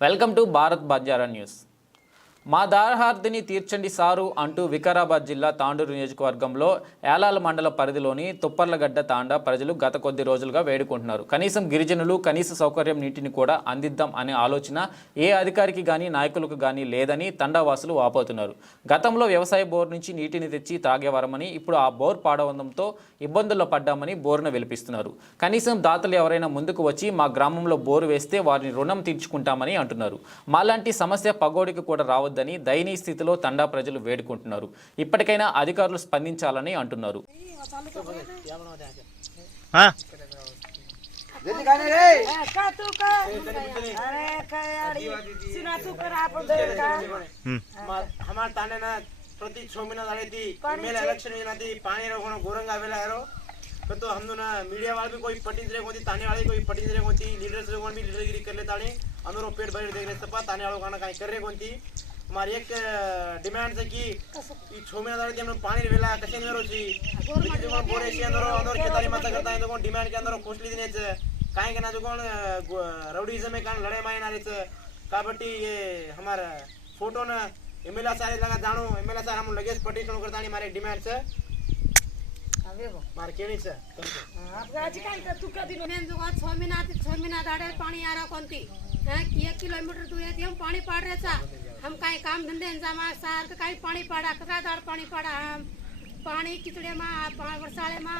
welcome to Bharat Banjara news మా దారహార్దిని తీర్చండి sir అంటూ వికారాబాద్ జిల్లా తాండూరు నియోజకవర్గంలో ఏలాల మండల పరిధిలోని తుప్పర్లగడ్డ తాండా ప్రజలు గత కొద్ది రోజులుగా వేడుకుంటున్నారు. కనీసం గిరిజనులు కనీస సౌకర్యం నీటిని కూడా అందిద్దాం అనే ఆలోచన ఏ అధికారికి కానీ నాయకులకు కానీ లేదని తండావాసులు వాపోతున్నారు. గతంలో వ్యవసాయ బోర్ నుంచి నీటిని తెచ్చి తాగేవారమని ఇప్పుడు ఆ బోర్ పాడవడంతో ఇబ్బందుల్లో పడ్డామని బోరును వెలిపిస్తున్నారు. కనీసం దాతలు ఎవరైనా ముందుకు వచ్చి మా గ్రామంలో బోరు వేస్తే వారిని రుణం తీర్చుకుంటామని అంటున్నారు. మాలాంటి సమస్య పగోడికి కూడా రావద్దు రావద్దని దయనీయ స్థితిలో తండా ప్రజలు వేడుకుంటున్నారు ఇప్పటికైనా అధికారులు స్పందించాలని అంటున్నారు हाँ का तू का अरे कयाड़ी सिना तू कर आपण दे का हमार ताने ना प्रति छह महीना झाली ती मेला इलेक्शन येणार ती पाणी कोण गोरंग आवेला यारो पण तो हमनो ना मीडिया वाला भी कोई पटीज रे कोणती ताने वाली कोई पटीज रे कोणती लीडर्स रे कोण भी लीडरगिरी करले ताणे हमरो पेट भर देने सपा ताने वालों का काय कर रे कोणती મારી એક ડિમાન્ડ છે કે ઈ છ મહિના દાડે તેમનું પાણી વેલા કશે નહીં રોચી જો કોણ બોરે છે અંદર અંદર ખેતારી માતા કરતા એ કોણ ડિમાન્ડ કે અંદર કોસલી દીને છે. કાંઈ કે ના જો કોણ રવડીઝમ એ કાન લડાઈ માં આવી છે. કાબટી એ હમારા ફોટો ને એમએલએ સાહેબ લગા જાણો એમએલએ સાહેબ હમ લગેજ પટિશન કરતાની મારી ડિમાન્ડ છે. મારે કેણી છે. આજકાલ તો તું કદી મેં જો છ મહિના છ મહિના દાડે પાણી આરા કોનતી હે એક કિલોમીટર દૂર એમ પાણી પાડ રહે છે. हम काही काम धंदे जामा सारखं काही पाणी पाडा कसा दाड पाणी पाडा हम पाणी किचड़े मा पा- वर्षाळे मा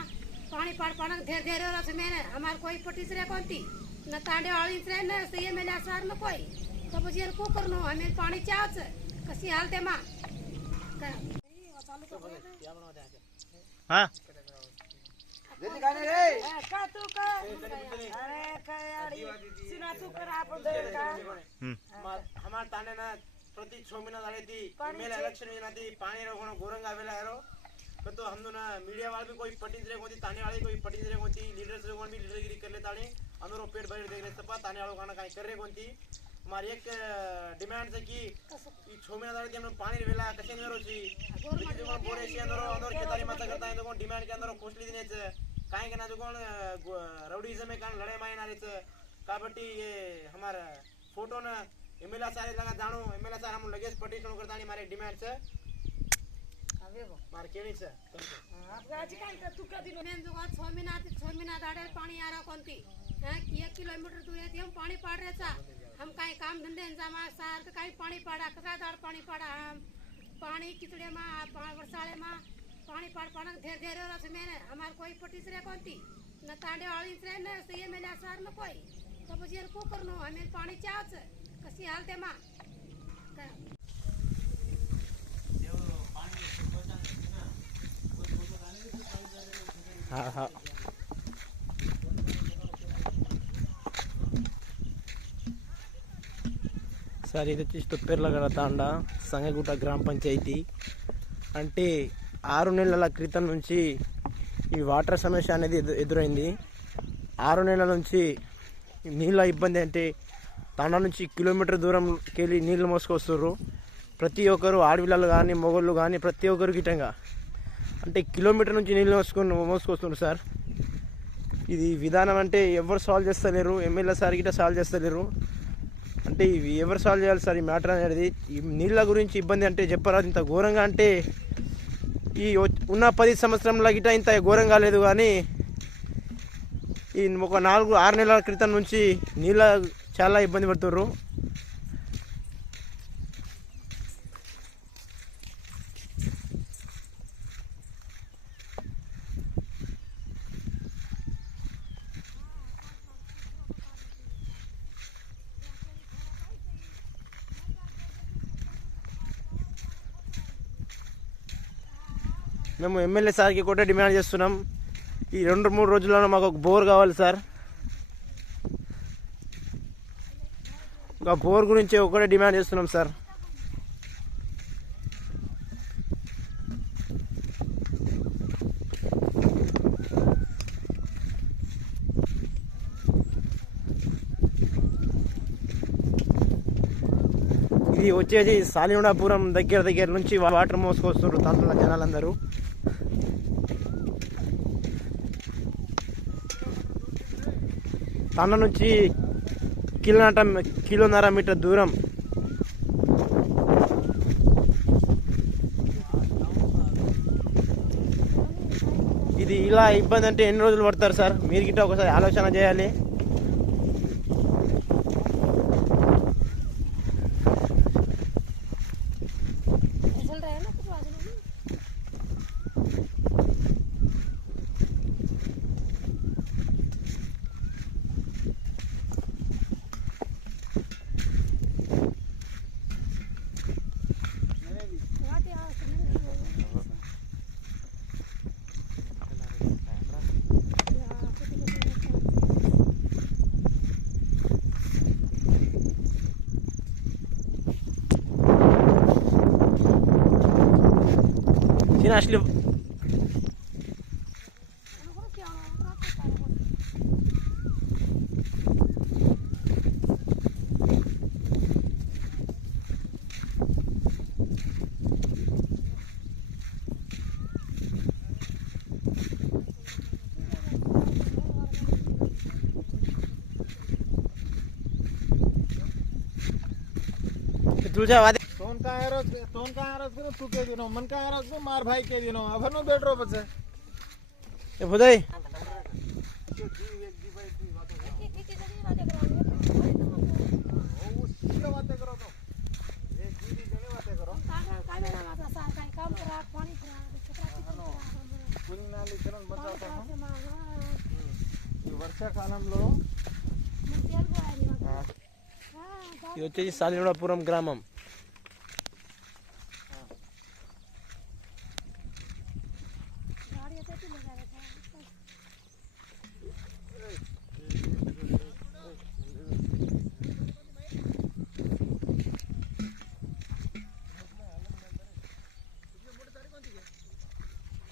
पाणी पाड पाड धेर धेर रस में हमार कोई पटीस रे कोणती न तांडे वाळीच रे न सही मेले असार न कोई तो પછી એને શું કરનું અમે પાણી ચાવ છે કશી હાલ તેમાં ક- हाँ का तू का अरे कयाड़ी सिना तू कर आपण दे का हमार ताने ना प्रति छह महीना झाली પ્રતિક સ્વામિનાથ આડેથી મેલા ઇલેક્શન યોજનાથી પાણી રોકણો ગોરંગ આવેલા હેરો પરંતુ હમદોના મીડિયા વાળા બી કોઈ कोई રે કોથી તાને વાળી કોઈ कोई રે કોથી લીડર્સ રે કોણ બી લીડરगिरी कर लेता ने हमरो पेट भर देख ले सपा ताने वालों का काई कर रे थी हमारी एक डिमांड है कि ई छो महीना दाड़े हमने पानी वेला कैसे नहीं रो जो बोरे से अंदर अंदर केतारी मत करता है तो डिमांड के अंदर कोसली देने छे काहे के ना तो जो कौन रउडीजम में कान लड़े मायना ना छे काबटी ये हमारा फ़ोटो ना ಎಮ್ಮೆಲ್ಲ ಸರ್ ಇಲ್ಲ ದಾಣು ಎಮ್ಮೆಲ್ಲ ಸರ್ ನಮ್ಮ ಲಗೇಜ್ ಪಟ್ಟಿಷನ್ ಕೊಡ್ತಾನೆ ಮಾರಿ ಡಿಮ್ಯಾಂಡ್ ಸರ್ મારે કેણી છે? રાજી કાઈ તો તું કદી મેં જો છ મહિના થી છ મહિના દાડે પાણી આરા કોંતી હે કે કિલોમીટર દૂર હે તેમ પાણી પાડ રહે સા હમ કાઈ કામ ધંધે જામા સાર કે કાઈ પાણી પાડા કસા દાડ પાણી પાડા હમ પાણી કિતડે માં વરસાળે માં પાણી પાડ પાડ ધેર ધેર રહે છે મેને. અમાર કોઈ પટીસ રે કોંતી ન તાંડે આળી રે ને સીએ મેલા સાર ન કોઈ. તો પછી એર કો પાણી ચાવ సార్ ఇది వచ్చేసి తుప్పేర్లగడ తాండ సంగగుట్ట గ్రామ పంచాయతీ అంటే ఆరు నెలల క్రితం నుంచి ఈ వాటర్ సమస్య అనేది ఎదురైంది ఆరు నెలల నుంచి నీళ్ళ ఇబ్బంది అంటే తాండా నుంచి కిలోమీటర్ దూరంకి వెళ్ళి నీళ్ళు మోసుకొస్తున్నారు ప్రతి ఒక్కరు ఆడపిల్లలు కానీ మొగళ్ళు కానీ ప్రతి ఒక్కరు గిట్టంగా. అంటే కిలోమీటర్ నుంచి నీళ్ళు మోసుకొని మోసుకొస్తున్నారు సార్. ఇది విధానం అంటే ఎవరు సాల్వ్ చేస్తలేరు. ఎమ్మెల్యే సార్ గిట్ట సాల్వ్ చేస్తలేరు. అంటే ఇవి ఎవరు సాల్వ్ చేయాలి సార్ ఈ మ్యాటర్ అనేది? ఈ నీళ్ళ గురించి ఇబ్బంది అంటే చెప్పరాదు ఇంత ఘోరంగా అంటే ఈ ఉన్న పది సంవత్సరంలో గిట్ట ఇంత ఘోరంగా లేదు కానీ ఈ ఒక నాలుగు ఆరు నెలల క్రితం నుంచి నీళ్ళ చాలా ఇబ్బంది పడుతుర్రు. మేము ఎమ్మెల్యే సార్కి కూడా డిమాండ్ చేస్తున్నాం. ఈ రెండు మూడు రోజుల్లో మాకు ఒక బోర్ కావాలి సార్. ఒక బోర్ గురించి ఒకటే డిమాండ్ చేస్తున్నాం సార్. ఇది వచ్చేసి సాలిగొండాపురం దగ్గర దగ్గర నుంచి వాటర్ మోసుకొస్తున్నారు దాంట్లో జనాలందరూ. తన నుంచి కిలోమీటర్ కిలోన్నర మీటర్ దూరం. ఇది ఇలా ఇబ్బంది అంటే ఎన్ని రోజులు పడతారు సార్? మీరు గిట్ట ఒకసారి ఆలోచన చేయాలి. তিনি আসলে तुझ्या वादे తోన్కా ఆరోజ్ తోన్కా ఆరోజ్ కూడా తూ కే దినో మన్కా ఆరోజ్ కూడా మార్ భాయ్ కే దినో అవను బెడ్రో పచే એ ભુદાઈ వర్షాకాలంలో ఇది వచ్చేసి సాలిగూడపురం గ్రామం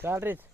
Dale, Rich.